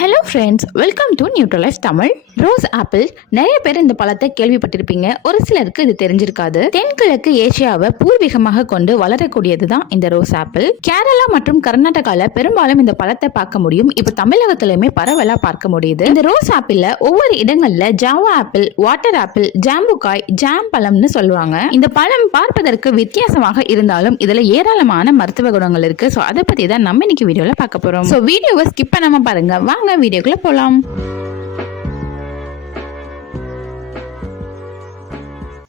Hello friends, welcome to Nutrilife Tamil. Rose apple நிறைய பேர் இந்த பழத்தை கேள்விப்பட்டிருப்பீங்க. ஒரு சிலருக்கு இது தெரிஞ்சிருக்காது. தென்கிழக்கு ஏசியாவை பூர்வீகமாக கொண்டு வளரக்கூடியது தான் இந்த ரோஸ் ஆப்பிள். கேரளா மற்றும் கர்நாடகால பெரும்பாலும் இந்த பழத்தை பார்க்க முடியும். இப்ப தமிழகத்திலுமே பரவலா பார்க்க முடியுது. இந்த ரோஸ் ஆப்பிள் ஒவ்வொரு இடங்கள்ல ஜாவா ஆப்பிள், வாட்டர் ஆப்பிள், ஜாம்புக்காய், ஜாம் பழம்னு சொல்லுவாங்க. இந்த பழம் பார்ப்பதற்கு வித்தியாசமாக இருந்தாலும் இதுல ஏராளமான மருத்துவ குணங்கள் இருக்கு. ஸோ அதை பத்தி தான் நம்ம இன்னைக்கு வீடியோல பார்க்க போறோம். ஸோ வீடியோவை ஸ்கிப் பண்ணாம பாருங்க. வாங்க வீடியோக்குள்ள போலாம்.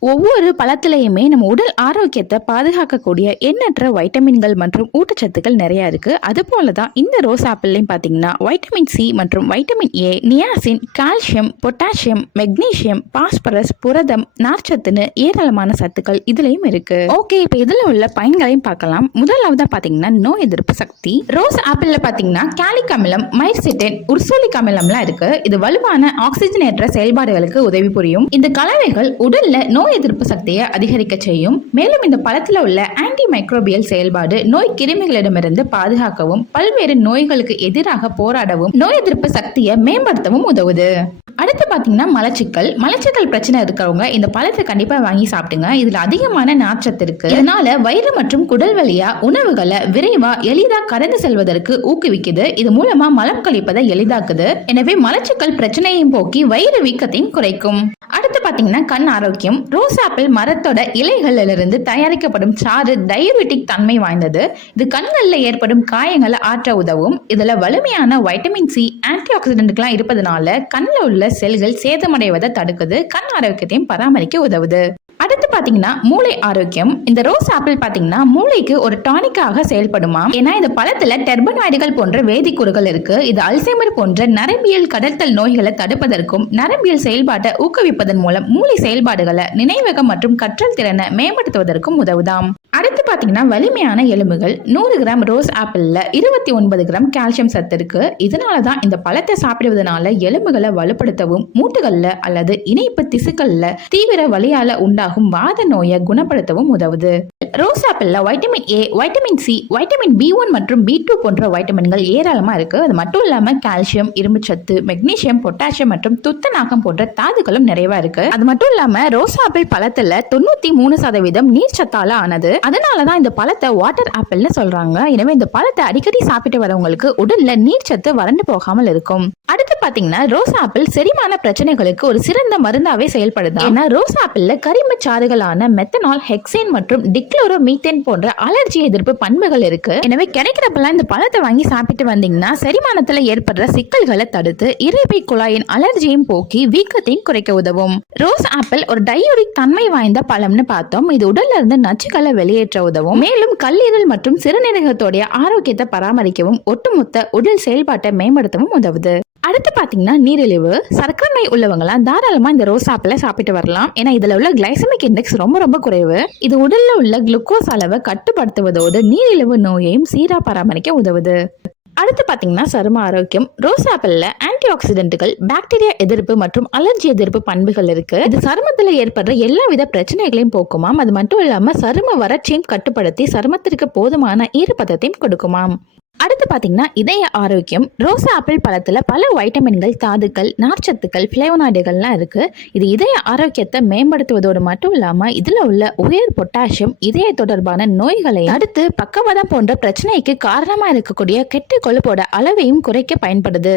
ஒவ்வொரு பழத்திலையுமே நம்ம உடல் ஆரோக்கியத்தை பாதுகாக்கக்கூடிய எண்ணற்ற வைட்டமின்கள் மற்றும் ஊட்டச்சத்துக்கள் நிறைய இருக்கு. அது போலதான் இந்த ரோஸ் ஆப்பிள்லையும் பாத்தீங்கன்னா வைட்டமின் சி மற்றும் vitamin A, niacin, calcium, potassium, magnesium, phosphorus, புரதம், நார்ச்சத்துன்னு ஏராளமான சத்துக்கள் இதுலயும் இருக்கு. ஓகே, இப்ப இதுல உள்ள பயன்களையும் பார்க்கலாம். முதலாவதா பாத்தீங்கன்னா நோய் எதிர்ப்பு சக்தி. ரோஸ் ஆப்பிள்ல பாத்தீங்கன்னா கேலிக் அமிலம், மைர்சிட்டேன், உர்சோலிக் அமிலம்லாம் இருக்கு. இது வலுவான ஆக்சிஜனேற்ற செயல்பாடுகளுக்கு உதவி புரியும். இந்த கலவைகள் உடல்ல நோய் எதிர்ப்பு சக்தியை அதிகரிக்க செய்யும். மேலும் இந்த பழத்துல உள்ள ஆன்டி மைக்ரோபியல் செயல்பாடு நோய் கிருமிகளிடமிருந்து பாதுகாக்கவும், பல்வேறு நோய்களுக்கு எதிராக போராடவும், நோய் எதிர்ப்பு சக்தியை மேம்படுத்தவும் உதவுது. அடுத்து பாத்தீங்கன்னா மலச்சிக்கல் பிரச்சனை இருக்கிறவங்க இந்த பழத்தை கண்டிப்பா வாங்கி சாப்பிடுங்க. இதுல அதிகமான நார்ச்சத்து இருக்கு. இதனால வயிறு மற்றும் குடல் வழியா உணவுகளை விரைவா எளிதா கடந்து செல்வதற்கு ஊக்குவிக்குது. இது மூலமா மலம் கழிப்பதை எளிதாக்குது. எனவே மலச்சிக்கல் பிரச்சனையும் போக்கி வயிறு வீக்கத்தையும் குறைக்கும். அடுத்து பாத்தீங்கன்னா கண் ஆரோக்கியம். ரோஸ் ஆப்பிள் மரத்தோட இலைகளிலிருந்து தயாரிக்கப்படும் சாறு டயபெட்டிக் தன்மை வாய்ந்தது. இது கண்கள்ல ஏற்படும் காயங்களை ஆற்ற உதவும். இதுல வலிமையான வைட்டமின் சி, ஆன்டி ஆக்சிடென்ட்லாம் இருப்பதனால கண்ணில் உள்ள செல்கள் சேதமடைவதை தடுக்குது. கண் ஆரோக்கியத்தையும் பராமரிக்க உதவுது. அடுத்து பாத்தீங்கன்னா மூளை ஆரோக்கியம். இந்த ரோஸ் ஆப்பிள் பாத்தீங்கன்னா மூளைக்கு ஒரு டானிக்காக செயல்படுமா. ஏன்னா இந்த பழத்துல டெர்பனாய்டுகள் போன்ற வேதிக்கூறுகள் இருக்கு. இது அல்சைமர் போன்ற நரம்பியல் கடத்தல் நோய்களை தடுப்பதற்கும் நரம்பியல் செயல்பாட்டை ஊக்குவிப்பதன் மூலம் மூளை செயல்பாடுகளை, நினைவகம் மற்றும் கற்றல் திறனை மேம்படுத்துவதற்கும் உதவுதாம். அடுத்து பாத்தீங்கன்னா வலிமையான எலும்புகள். 100 கிராம் ரோஸ் ஆப்பிள்ல 29 கிராம் கால்சியம் சத்து இருக்கு. இதனாலதான் இந்த பழத்தை சாப்பிடுவதனால எலும்புகளை வலுப்படுத்தவும், மூட்டுகள்ல அல்லது இணைப்பு திசுக்கள்ல தீவிர வலியால உண்டாகும் வாத நோயை குணப்படுத்தவும் உதவுது. ரோஸ் ஆப்பிள்ல vitamin A, vitamin C, vitamin B1 மற்றும் B2 போன்ற வைட்டமின்கள் ஏராளமா இருக்கு. அது மட்டும் இல்லாம கால்சியம், இரும்புச்சத்து, மெக்னீசியம், பொட்டாசியம் மற்றும் துத்தநாகம் போன்ற தாதுக்களும் நிறைவா இருக்கு. அது மட்டும் இல்லாம ரோஸ் ஆப்பிள் பழத்துல 93% நீர் சத்தால ஆனது. அதனாலதான் இந்த பழத்தை வாட்டர் ஆப்பிள்னு சொல்றாங்க. எனவே இந்த பழத்தை அடிக்கடி சாப்பிட்டு வரவங்களுக்கு உடல்ல நீர்ச்சத்து வறண்டு போகாமல் இருக்கும். அடுத்து பாத்தீங்கன்னா ரோஸ் ஆப்பிள் செரிமான பிரச்சனைகளுக்கு ஒரு சிறந்த மருந்தாவே செயல்படுது. ஏன்னா ரோஸ் ஆப்பிள்ல கரிம சாறுகளான மெத்தனால், ஹெக்சேன் மற்றும் டிக்ளோரோமீத்தேன் போன்ற அலர்ஜி எதிர்ப்பு பண்புகள் இருக்கு. எனவே கிடைக்கிறப்பெல்லாம் இந்த பழத்தை வாங்கி சாப்பிட்டு வந்தீங்கன்னா செரிமானத்துல ஏற்படுற சிக்கல்களை தடுத்து இரைப்பை குழாயின் அலர்ஜியும் போக்கி வீக்கத்தையும் குறைக்க உதவும். ரோஸ் ஆப்பிள் ஒரு டயோரிக் தன்மை வாய்ந்த பழம்னு பார்த்தோம். இது உடல்ல இருந்து நச்சுக்களை வெளியேற்ற உதவும். மேலும் கல்லீரல் மற்றும் சிறுநீரகத்தோடைய ஆரோக்கியத்தை பராமரிக்கவும், ஒட்டுமொத்த உடல் செயல்பாட்டை மேம்படுத்தவும் உதவுது. அடுத்து பாத்தீங்கன்னா நீரிழிவு, சர்க்கரை நோய் உள்ளவங்கலாம் தாராளமா இந்த ரோஸ் ஆப்பிளை சாப்பிட்டு வரலாம். ஏன்னா இதுல உள்ள கிளைசமிக் இண்டெக்ஸ் ரொம்ப குறைவு. இது உடல்ல உள்ள குளுக்கோஸ் அளவை கட்டுப்படுத்துவதோடு நீரிழிவு நோயையும் சீரா பராமரிக்க உதவுது. அடுத்து பாத்தீங்கன்னா சரும ஆரோக்கியம். ரோஸ் ஆப்பிள்ல ஆன்டி ஆக்சிடென்ட்கள், பாக்டீரியா எதிர்ப்பு மற்றும் அலர்ஜி எதிர்ப்பு பண்புகள் இருக்கு. இது சருமத்துல ஏற்படுற எல்லா வித பிரச்சனைகளையும் போக்குமாம். அது மட்டும் இல்லாம சரும வறட்சியும் கட்டுப்படுத்தி சருமத்திற்கு போதுமான ஈரப்பதத்தையும் கொடுக்குமாம். அடுத்து பாத்தீங்கன்னா இதய ஆரோக்கியம். ரோஸ் ஆப்பிள் பழத்துல பல வைட்டமின்கள், தாதுக்கள், நார்ச்சத்துக்கள், பிளேவனாய்டுகள்லாம் இருக்கு. இது இதய ஆரோக்கியத்தை மேம்படுத்துவதோடு மட்டும் இல்லாம இதுல உள்ள உயர் பொட்டாசியம் இதய தொடர்பான நோய்களை அடுத்து பக்கவாதம் போன்ற பிரச்சனைக்கு காரணமா இருக்கக்கூடிய கெட்ட கொழுப்போட அளவையும் குறைக்க பயன்படுது.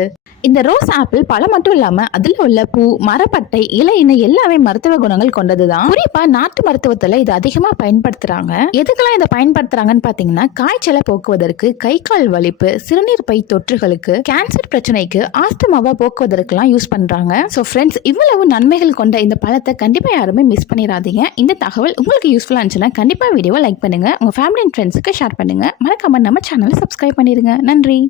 இந்த ரோஸ் ஆப்பிள் பழம் மட்டும் இல்லாம அதுல உள்ள பூ, மரப்பட்டை, இலைன்னு எல்லாமே மருத்துவ குணங்கள் கொண்டதுதான். குறிப்பா நாட்டு மருத்துவத்துல இது அதிகமா பயன்படுத்துறாங்க. எதுக்கெல்லாம் இதை பயன்படுத்துறாங்கன்னு பாத்தீங்கன்னா காய்ச்சலை போக்குவதற்கு, கை கால் வலிப்பு, சிறுநீர் பை தொற்றுகளுக்கு, கேன்சர் பிரச்சனைக்கு, ஆஸ்துமாவை போக்குவதற்கெல்லாம் யூஸ் பண்றாங்க. சோ ஃப்ரெண்ட்ஸ், இவ்வளவு நன்மைகள் கொண்ட இந்த பழத்தை கண்டிப்பா யாருமே மிஸ் பண்ணிடாதீங்க. இந்த தகவல் உங்களுக்கு யூஸ்ஃபுல்லா இருந்துச்சுன்னா கண்டிப்பா வீடியோவை லைக் பண்ணுங்க, உங்க ஃபேமிலி அண்ட் ஃப்ரெண்ட்ஸுக்கு ஷேர் பண்ணுங்க. மறக்காம நம்ம சேனலை சப்ஸ்கிரைப் பண்ணிருங்க. நன்றி.